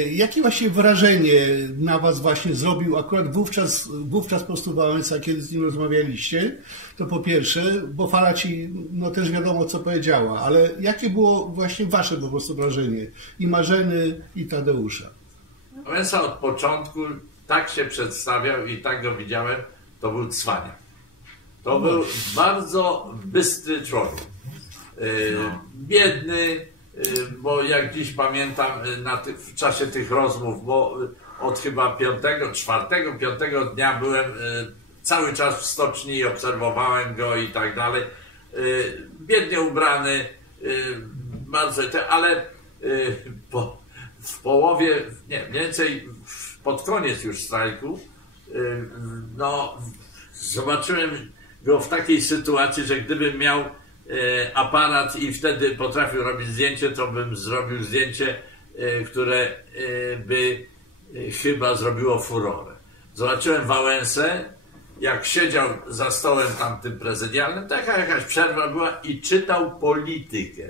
Jakie właśnie wrażenie na Was właśnie zrobił akurat wówczas, wówczas po prostu Wałęsa, kiedy z nim rozmawialiście? To po pierwsze, bo fala Ci no też wiadomo co powiedziała, ale jakie było właśnie Wasze po prostu wrażenie i Marzeny i Tadeusza? Wałęsa od początku tak się przedstawiał i tak go widziałem, to był cwaniak. To był bardzo bystry człowiek. Yy, biedny, yy, bo jak dziś pamiętam yy, na ty, w czasie tych rozmów, bo od chyba piątego, czwartego, piątego dnia byłem cały czas w stoczni i obserwowałem go i tak dalej. Biednie ubrany, bardzo, ale po, w połowie, nie, więcej pod koniec już strajku, no zobaczyłem go w takiej sytuacji, że gdybym miał aparat i wtedy potrafił robić zdjęcie, to bym zrobił zdjęcie, e, które e, by chyba zrobiło furorę. Zobaczyłem Wałęsę, jak siedział za stołem tamtym prezydialnym, taka jakaś przerwa była i czytał politykę.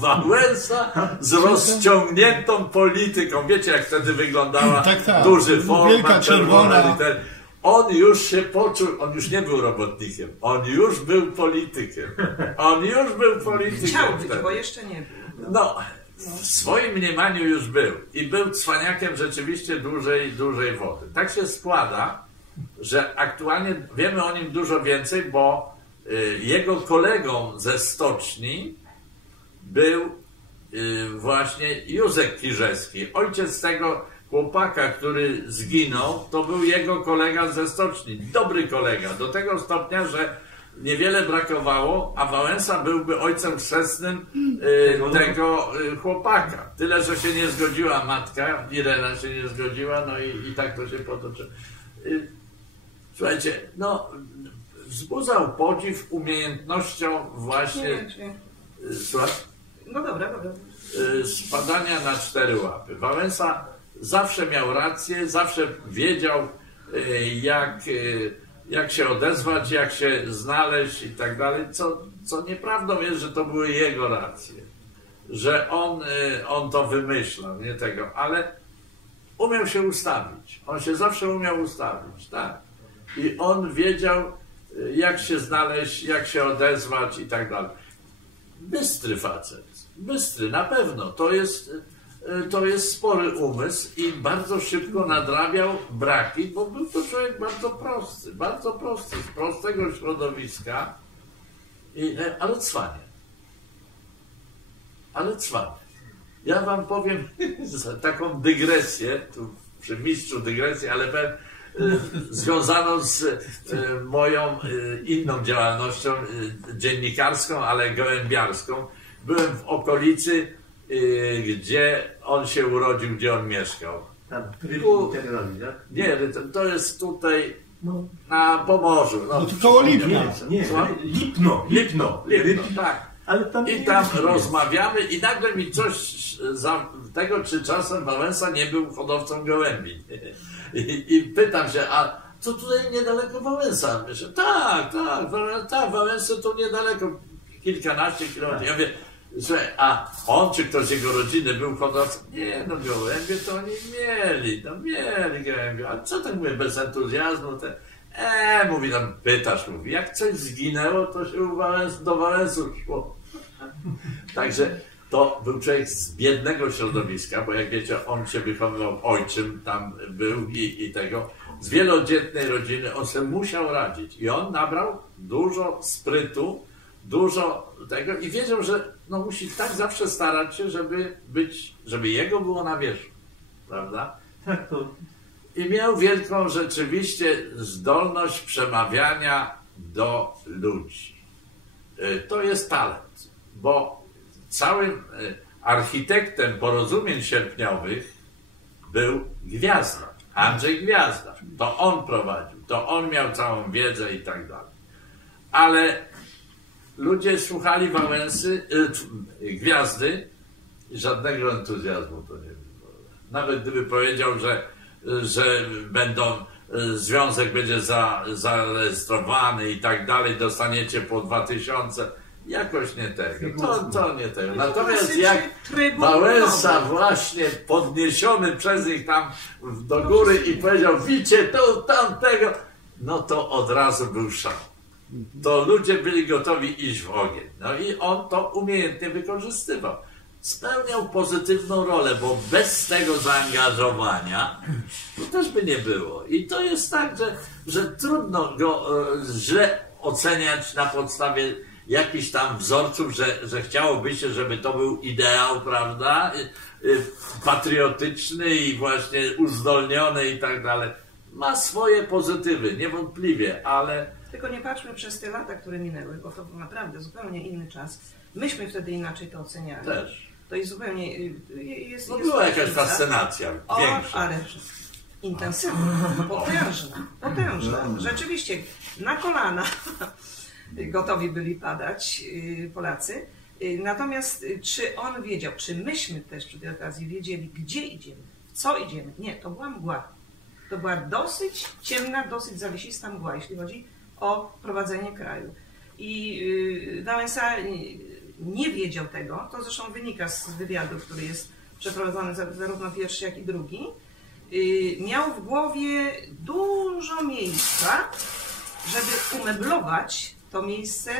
Wałęsa z rozciągniętą polityką. Wiecie, jak wtedy wyglądała tak, tak. duży format, czerwona. czerwona. On już się poczuł, on już nie był robotnikiem, on już był politykiem. On już był politykiem. Chciał być, bo jeszcze nie był. No, w swoim mniemaniu już był. I był cwaniakiem rzeczywiście dużej, dużej wody. Tak się składa, że aktualnie wiemy o nim dużo więcej, bo y, jego kolegą ze stoczni był y, właśnie Józek Kirzewski, ojciec tego chłopaka, który zginął, to był jego kolega ze stoczni. Dobry kolega, do tego stopnia, że niewiele brakowało, a Wałęsa byłby ojcem chrzestnym y, tego y, chłopaka. Tyle, że się nie zgodziła matka, Irena się nie zgodziła, no i, i tak to się potoczyło. Y, słuchajcie, no wzbudzał podziw umiejętnością właśnie... Nie, nie. Y, słuchaj? No dobra, dobra. Y, spadania na cztery łapy. Wałęsa zawsze miał rację, zawsze wiedział, y, jak, y, jak się odezwać, jak się znaleźć i tak dalej, co, co nieprawdą jest, że to były jego racje, że on, on to wymyślał, nie tego, ale umiał się ustawić. On się zawsze umiał ustawić, tak. I on wiedział, jak się znaleźć, jak się odezwać i tak dalej. Bystry facet. Bystry, na pewno. To jest, e, to jest spory umysł i bardzo szybko nadrabiał braki, bo był to człowiek bardzo prosty, bardzo prosty, z prostego środowiska, i, e, ale cwanie. Ale cwanie. Ja wam powiem taką dygresję, tu przy mistrzu dygresję, ale powiem, e, związaną z moją inną działalnością dziennikarską, ale gołębiarską byłem w okolicy, y, gdzie on się urodził, gdzie on mieszkał. Tam, Tu- tak? Nie, to, to jest tutaj No, na Pomorzu. No, No to koło Lipna. nie, Co? Lipno, Lipno. Lipno, tak. Ale tam I nie tam jest. rozmawiamy i nagle mi coś za tego, czy czasem Wałęsa nie był hodowcą gołębi. I, I pytam się, a co tutaj niedaleko Wałęsa? Myślę, tak, tak, tak, Wałęsa to niedaleko, kilkanaście kilometrów. Ja mówię, A on czy ktoś z jego rodziny był hodowcą? Nie, no gołębie to oni mieli, no mieli gołębie, ale co tak mówię, bez entuzjazmu, te, e, mówi tam, pytasz, mówi, jak coś zginęło, to się Wałęs, do Wałęsu szło. Także to był człowiek z biednego środowiska, bo jak wiecie, on się wychowywał, ojczym tam był i, i tego, z wielodzietnej rodziny, on sobie musiał radzić i on nabrał dużo sprytu, dużo tego i wiedział, że no, musi tak zawsze starać się, żeby być, żeby jego było na wierzchu, prawda? Tak, to I miał wielką rzeczywiście zdolność przemawiania do ludzi. Y, To jest talent, bo całym y, architektem porozumień sierpniowych był Gwiazda, Andrzej Gwiazda. To on prowadził, to on miał całą wiedzę i tak dalej. Ale ludzie słuchali Wałęsy, y, Gwiazdy i żadnego entuzjazmu to nie było. Nawet gdyby powiedział, że, że będą, y, związek będzie za, zarejestrowany i tak dalej, dostaniecie po dwa tysiące. jakoś nie tego. To, to nie tego. Natomiast jak Wałęsa właśnie podniesiony przez nich tam do góry i powiedział, wicie to, tamtego, no to od razu był szał. To ludzie byli gotowi iść w ogień. No i on to umiejętnie wykorzystywał. Spełniał pozytywną rolę, bo bez tego zaangażowania to też by nie było. I to jest tak, że, że trudno go e, źle oceniać na podstawie jakichś tam wzorców, że, że chciałoby się, żeby to był ideał, prawda? Patriotyczny i właśnie uzdolniony i tak dalej. Ma swoje pozytywy, niewątpliwie, ale Tylko nie patrzmy przez te lata, które minęły, bo to był naprawdę zupełnie inny czas. Myśmy wtedy inaczej to oceniali. też. To jest zupełnie... y, y, Jest, No jest była jakaś różnica. fascynacja O, większa. ale intensywna, potężna, potężna. Rzeczywiście na kolana gotowi byli padać y, Polacy. Natomiast czy on wiedział, czy myśmy też przy tej okazji wiedzieli, gdzie idziemy, w co idziemy? Nie, to była mgła. To była dosyć ciemna, dosyć zawiesista mgła, jeśli chodzi o prowadzenie kraju. I y, Wałęsa y, nie wiedział tego, to zresztą wynika z wywiadu, który jest przeprowadzony za- zarówno pierwszy, jak i drugi. Y, Miał w głowie dużo miejsca, żeby umeblować to miejsce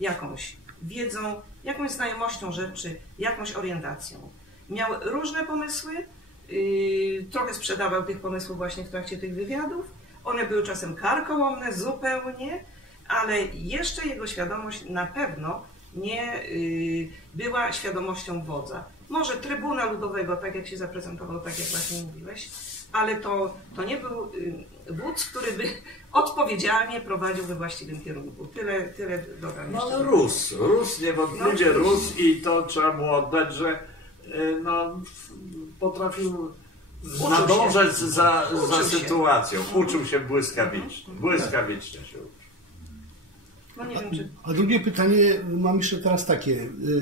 jakąś wiedzą, jakąś znajomością rzeczy, jakąś orientacją. Miał różne pomysły, yy, trochę sprzedawał tych pomysłów właśnie w trakcie tych wywiadów. One były czasem karkołomne zupełnie, ale jeszcze jego świadomość na pewno nie yy, była świadomością wodza. Może Trybuna Ludowego, tak jak się zaprezentował, tak jak właśnie mówiłeś, ale to, to nie był y, wódz, który by odpowiedzialnie prowadził we właściwym kierunku. Tyle, tyle dodam No jeszcze. ale rósł, rósł, niewątpliwie No, rósł i to trzeba mu oddać, że y, no, potrafił nadążać się. za, za się. sytuacją. Uczył się błyskawicznie. Błyskawicznie się uczył. No nie wiem, czy A drugie pytanie mam jeszcze teraz takie.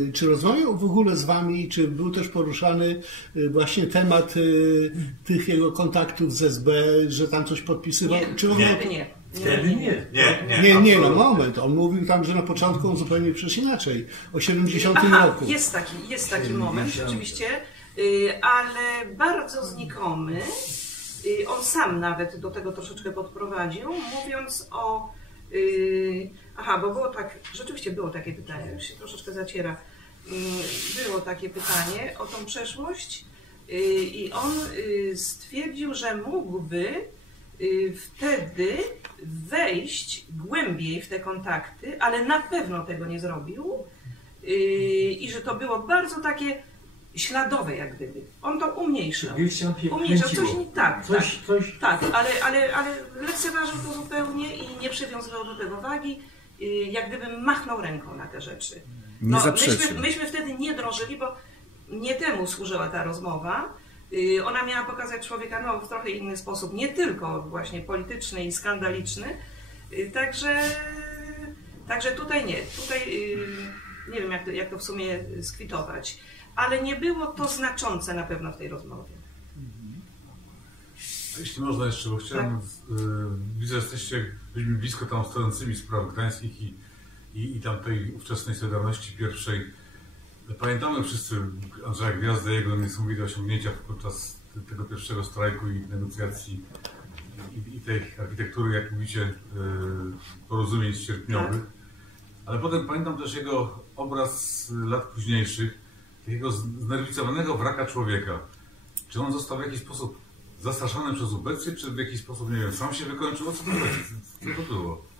Y, Czy rozmawiał w ogóle z wami, czy był też poruszany y, właśnie temat y, tych jego kontaktów z SB, że tam coś podpisywał? nie, Czy on Nie. nie. Wtedy nie. Nie, nie, Nie, nie, no moment. On mówił tam, że na początku on zupełnie przecież inaczej. O 70 Aha, roku. jest taki, jest taki moment rzeczywiście, ale bardzo znikomy. Y, On sam nawet do tego troszeczkę podprowadził, mówiąc o. y, Aha, bo było tak, rzeczywiście było takie pytanie, już się troszeczkę zaciera. Y, Było takie pytanie o tą przeszłość y, i on y, stwierdził, że mógłby y, wtedy wejść głębiej w te kontakty, ale na pewno tego nie zrobił i że to było bardzo takie śladowe jak gdyby. On to umniejszał. Umniejszał coś nie tak, Coś, coś, tak, tak, ale, ale, ale lekceważył to zupełnie i nie przywiązywał do tego wagi, yy, jak gdyby machnął ręką na te rzeczy. Nie myśmy, myśmy wtedy nie drążyli, bo nie temu służyła ta rozmowa. Yy, Ona miała pokazać człowieka no, w trochę inny sposób, nie tylko właśnie polityczny i skandaliczny. Yy, Także, także tutaj nie. Tutaj nie wiem, jak to, jak to w sumie skwitować. Ale nie było to znaczące na pewno w tej rozmowie. Jeśli można jeszcze, bo chciałem, y, widzę, że jesteście ludźmi blisko tam stojącymi spraw gdańskich i, i, i tamtej ówczesnej Solidarności pierwszej. Pamiętamy wszyscy Andrzeja Gwiazdę, jego niesamowite osiągnięcia podczas te- tego pierwszego strajku i negocjacji i, i tej architektury, jak mówicie, y, porozumień sierpniowych. Ale potem pamiętam też jego obraz lat późniejszych, takiego znerwicowanego wraka człowieka. Czy on został w jakiś sposób zastraszony przez ubecję, czy w jakiś sposób, nie wiem, sam się wykończył? O co to? Co to było?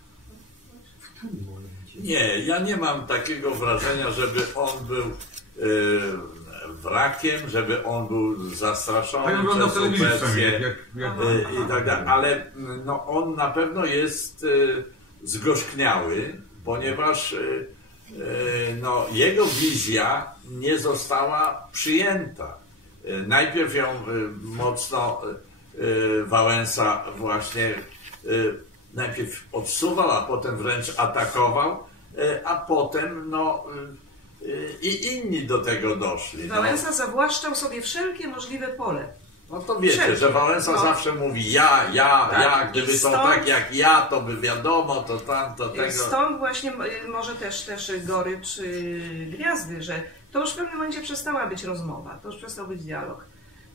Nie, ja nie mam takiego wrażenia, żeby on był e, wrakiem, żeby on był zastraszony Tak przez obecnie jak, jak, e, i tak dalej. Ale no, on na pewno jest e, zgorzkniały, ponieważ e, no, jego wizja nie została przyjęta. E, Najpierw ją e, mocno Wałęsa właśnie najpierw odsuwał, a potem wręcz atakował, a potem no i inni do tego doszli. No, Wałęsa zawłaszczał sobie wszelkie możliwe pole No to wiecie, Wszędzie. że Wałęsa No. zawsze mówi ja, ja, Tak. ja, gdyby to stąd- tak jak ja, to by wiadomo, to tam, to tego. Stąd właśnie y, może też, też gorycz gwiazdy, że to już w pewnym momencie przestała być rozmowa, to już przestał być dialog.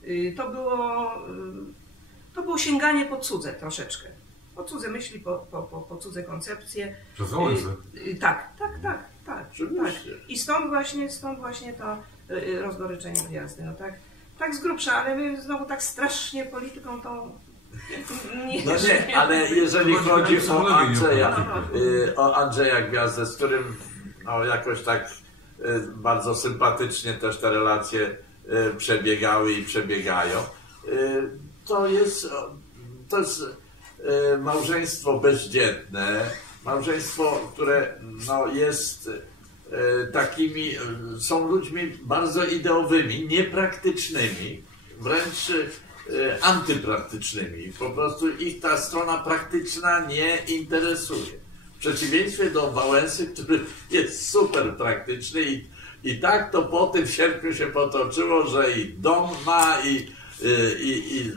Y, To było, y, to było sięganie po cudze troszeczkę. Po cudze myśli, po, po, po, po cudze koncepcje. Przez Wałęsę. Tak, tak, tak, tak. Tak. I stąd właśnie, stąd właśnie to rozgoryczenie gwiazdy. No tak, tak z grubsza, ale my znowu tak strasznie polityką tą... Nie, No nie, ale jeżeli To chodzi o Andrzeja, No, y, o Andrzeja Gwiazdę, z którym no, jakoś tak y, bardzo sympatycznie też te relacje y, przebiegały i przebiegają, to jest, to jest małżeństwo bezdzietne, małżeństwo, które no, jest takimi, y, są ludźmi bardzo ideowymi, niepraktycznymi, wręcz y, antypraktycznymi. Po prostu ich ta strona praktyczna nie interesuje. W przeciwieństwie do Wałęsy, który jest super praktyczny i, i tak to po tym sierpniu się potoczyło, że i dom ma i, i, i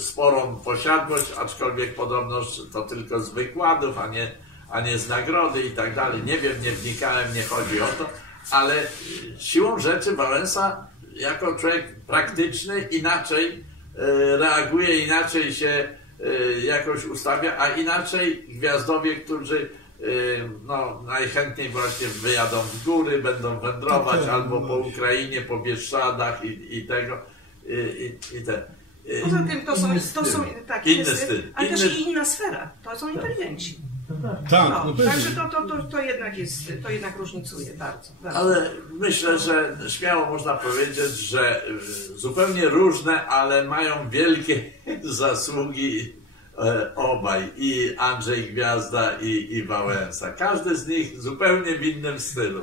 sporą posiadłość, aczkolwiek podobno to tylko z wykładów, a nie, a nie z nagrody i tak dalej. Nie wiem, nie wnikałem, nie chodzi o to, ale siłą rzeczy Wałęsa jako człowiek praktyczny inaczej e, reaguje, inaczej się e, jakoś ustawia, a inaczej gwiazdowie, którzy e, no, najchętniej właśnie wyjadą w góry, będą wędrować Tak, tak, albo po. Ukrainie, po Bieszczadach i, i tego. I, i, i te. e, Poza tym to są, to są tak, Inny styl. styl, ale Inny- też i inna sfera. To są inteligenci. Tak, No, no także to, to, to, to jednak jest, to jednak różnicuje bardzo. bardzo. Ale myślę, że śmiało można powiedzieć, że y, zupełnie różne, ale mają wielkie zasługi e, obaj. I Andrzej Gwiazda, i, i Wałęsa. Każdy z nich zupełnie w innym stylu.